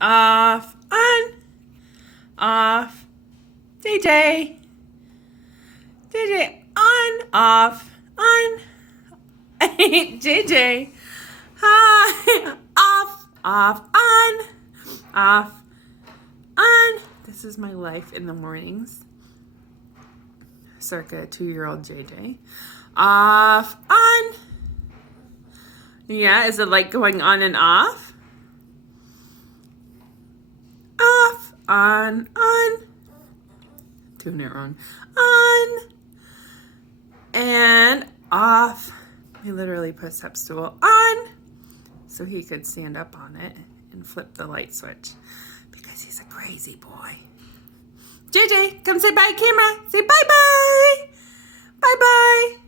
off, on, off. JJ. JJ, on, off, on. JJ. Hi. Off, on, on. This is my life in the mornings. Circa 2-year-old JJ. Off, on. Yeah, is it like going on and off? Off, on. Doing it wrong. On. And off. He literally put step stool on so he could stand up on it and flip the light switch because he's a crazy boy. JJ, come say bye, camera. Say bye-bye. Bye-bye.